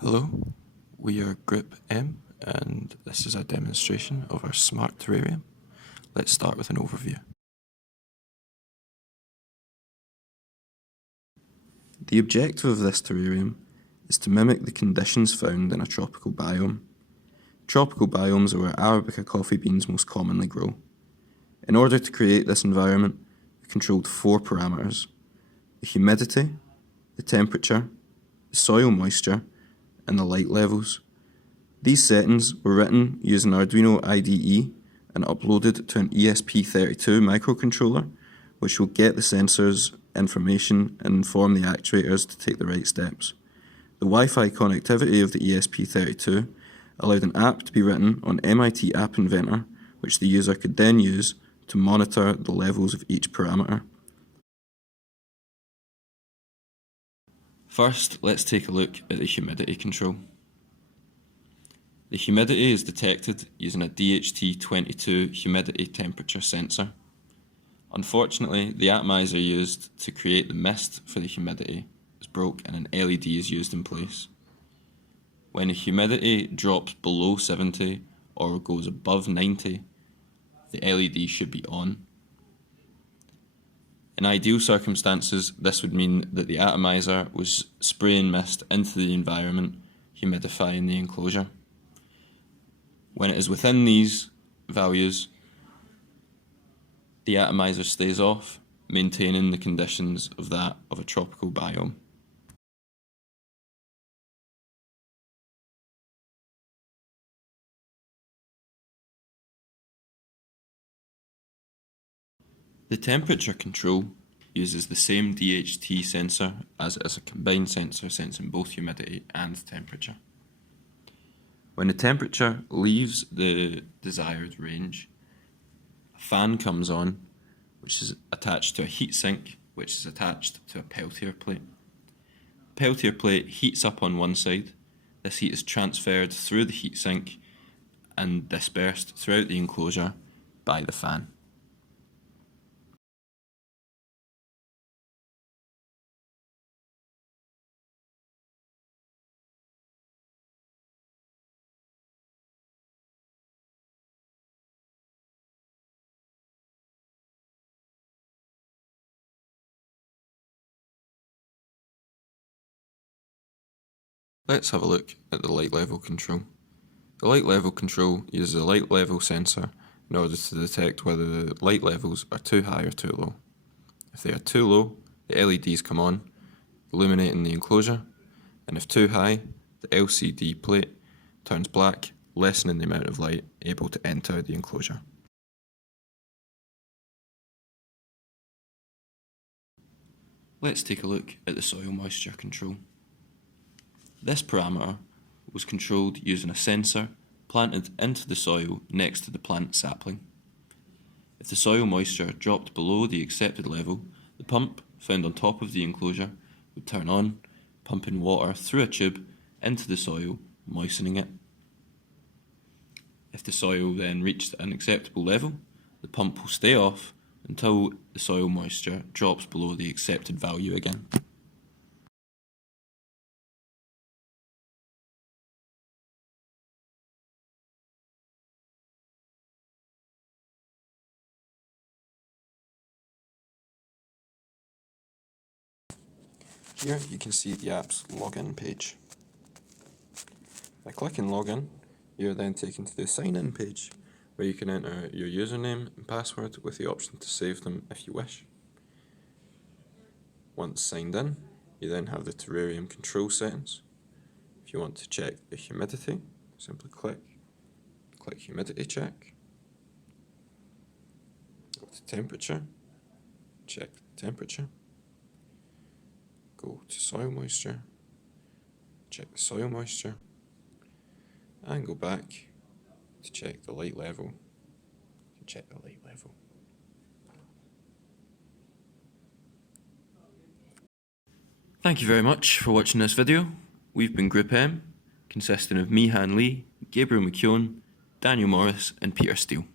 Hello, we are Group M and this is a demonstration of our smart terrarium. Let's start with an overview. The objective of this terrarium is to mimic the conditions found in a tropical biome. Tropical biomes are where Arabica coffee beans most commonly grow. In order to create this environment, we controlled 4 parameters: the humidity, the temperature, the soil moisture, and the light levels. These settings were written using Arduino IDE and uploaded to an ESP32 microcontroller, which will get the sensor's information and inform the actuators to take the right steps. The Wi-Fi connectivity of the ESP32 allowed an app to be written on MIT App Inventor, which the user could then use to monitor the levels of each parameter. First, let's take a look at the humidity control. The humidity is detected using a DHT22 humidity temperature sensor. Unfortunately, the atomizer used to create the mist for the humidity is broke and an LED is used in place. When the humidity drops below 70 or goes above 90, the LED should be on. In ideal circumstances, this would mean that the atomizer was spraying mist into the environment, humidifying the enclosure. When it is within these values, the atomizer stays off, maintaining the conditions of that of a tropical biome. The temperature control uses the same DHT sensor as it is a combined sensor sensing both humidity and temperature. When the temperature leaves the desired range, a fan comes on, which is attached to a heatsink, which is attached to a Peltier plate. The Peltier plate heats up on one side. This heat is transferred through the heatsink and dispersed throughout the enclosure by the fan. Let's have a look at the light level control. The light level control uses a light level sensor in order to detect whether the light levels are too high or too low. If they are too low, the LEDs come on, illuminating the enclosure, and if too high, the LCD plate turns black, lessening the amount of light able to enter the enclosure. Let's take a look at the soil moisture control. This parameter was controlled using a sensor planted into the soil next to the plant sapling. If the soil moisture dropped below the accepted level, the pump found on top of the enclosure would turn on, pumping water through a tube into the soil, moistening it. If the soil then reached an acceptable level, the pump will stay off until the soil moisture drops below the accepted value again. Here you can see the app's login page. By clicking login, you're then taken to the sign in page, where you can enter your username and password with the option to save them if you wish. Once signed in, you then have the terrarium control settings. If you want to check the humidity, simply click humidity check. Go to temperature, check the temperature. Go to soil moisture, check the soil moisture, and go back to check the light level. Thank you very much for watching this video. We've been Group M, consisting of me, Han Lee, Gabriel McKeown, Daniel Morris and Peter Steele.